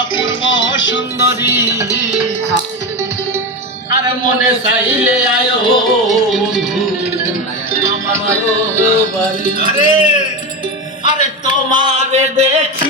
অপূর্ব সুন্দরী। আর মনে চাইলে আয়ো আমার আরে! আরে তোমারে দেখিতে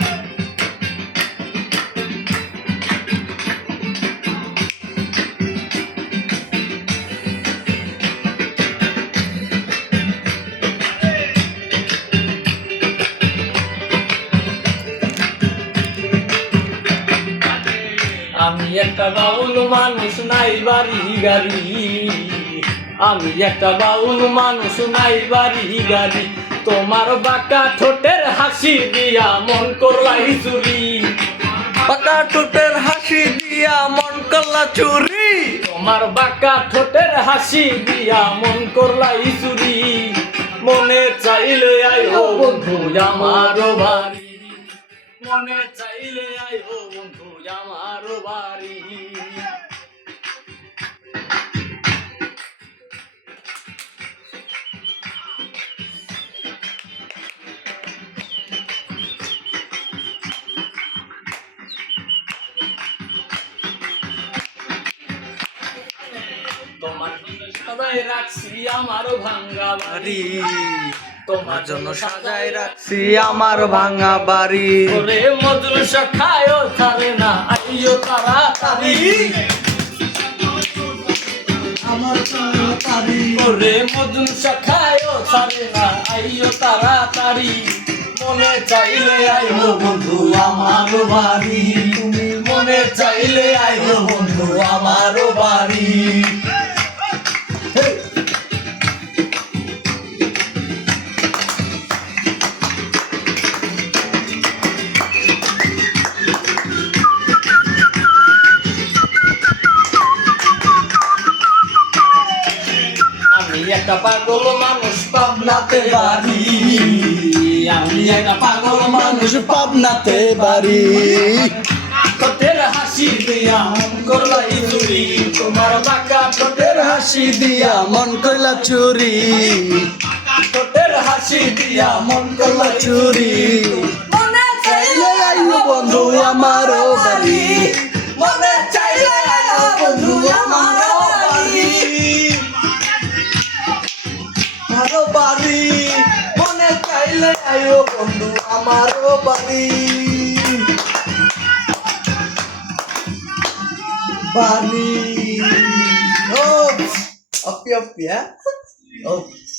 আমি একটা বাউল মানুষ নাই বাড়ি গাড়ি। আমি একটা বাউল মানুষ নাই বাড়ি গাড়ি। তোমার বাঁকা ঠোঁটের হাসি দিয়া মন করলাই চুরি। পাকা টুটের হাসি দিয়া মন করলা চুরি। তোমার বাঁকা ঠোঁটের হাসি দিয়া মন করলাই চুরি। মনে চাইলে আইও বন্ধু আমার বাড়ি। মনে চাইলে আইও বন্ধু আমার বাড়ি। তোমার সদাই রাখছি আমার ভাঙ্গা বাড়ি। তোমার জন্য সাজাই রাখছি আমার ভাঙা বাড়ি। ওরে মজুর সখায় ছাড়ে না আইও তাড়াতাড়ি। আমার তাড়াতাড়ি। ওরে মজুর সখায় ছাড়ে না আইও তাড়াতাড়ি। মনে চাইলে আইও বন্ধু আমার বাড়ি। তুমি মনে চাইলে আইও বন্ধু একটা পাগল মানুষ পাবনাতে বাড়ি। আমি একটা পাগল মানুষ পাবনাতে বাড়ি। ঠোঁটের হাসি দিয়া মন করলাই চুরি। তোমার বাঁকা ঠোঁটের হাসি দিয়া মন করলা চুরি। ঠোঁটের হাসি দিয়া মন করলা চুরি। আমারও বাড়ি বাড়ি ও অপি অপি হ্যাঁ ও